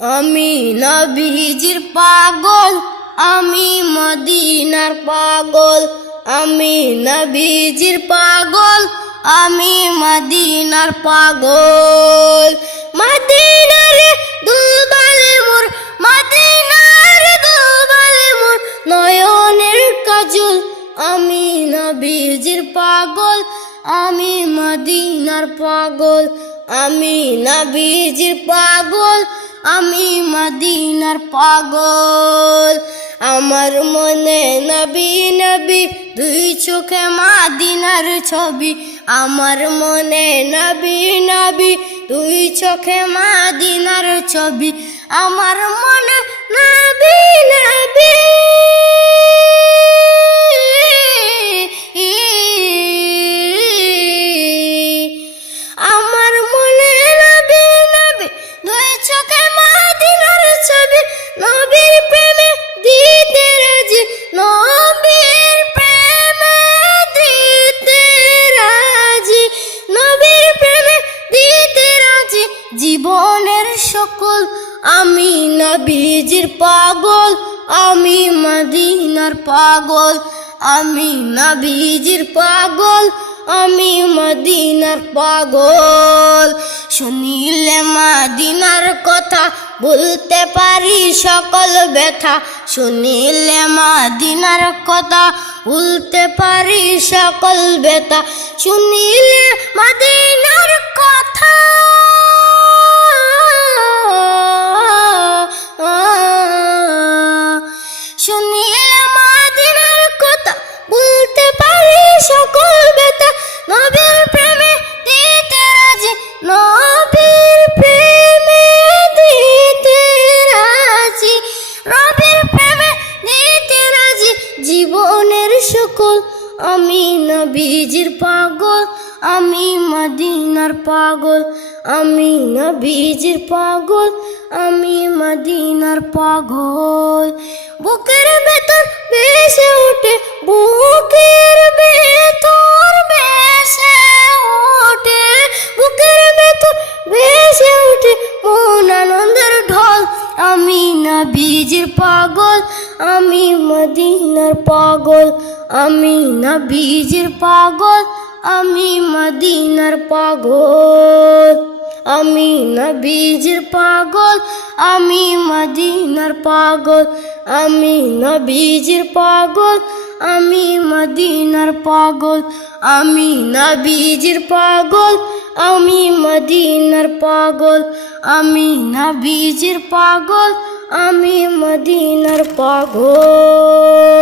আমি নবীজির পাগল, আমি মদিনার পাগল। আমি নবীজির পাগল, আমি মদিনার পাগল। মদিনার দুলবালে মোর, মদিনার দুলবালে মোর নয়নের কাজল। আমি নবীজির পাগল, আমি মদিনার পাগল। আমি নবীজির পাগল, আমি মদিনার পাগল। আমার মনে নবী নবী, দুই চোখে মদিনার ছবি। আমার মনে নবী নবী, দুই চোখে মদিনার ছবি। আমার মনে নবী নবী, আমার মনে নবী নবী, দুই চোখে মদিনার ছবি। নবীর প্রেমে দিতে রাজি, নবীর প্রেমে দিতে রাজি, নবীর প্রেমে দিতে রাজি জীবনের সকল। আমি নবীজির পাগল, আমি মদিনার পাগল। আমি নবীজির পাগল, আমি মদিনার পাগল। শুনিলে মদিনার কথা, বলতে পারি সকল ব্যথা। শুনিলে মদিনার কথা, বলতে পারি সকল ব্যথা। শুনিলে মদিনার কথা, শুনিলে মদিনার কথা, বলতে পারি সকল ব্যথা। নবীর প্রেমে দিতে রাজি, নবীর প্রেমে দিতে রাজি, নবীর প্রেমে দিতে রাজি জীবনের সকল। আমি নবীজির পাগল, আমি মদিনার পাগল। আমি নবীজির পাগল, আমি মদিনার পাগল। বুকের ভেতর ভেসে ওঠে, বুকের ভেতর ভেসে ওঠে, বুকের ভেতর ভেসে ওঠে মন আনন্দের ঢল। আমি নবীজির পাগল, আমি মদিনার পাগল। আমি নবীজির পাগল, আমি মদিনার পাগল। আমি নবীজির পাগল, আমি মদিনার পাগল। আমি নবীজির পাগল, আমি মদিনার পাগল। আমি নবীজির পাগল, আমি মদিনার পাগল। আমি নবীজির পাগল, আমি মদিনার পাগল।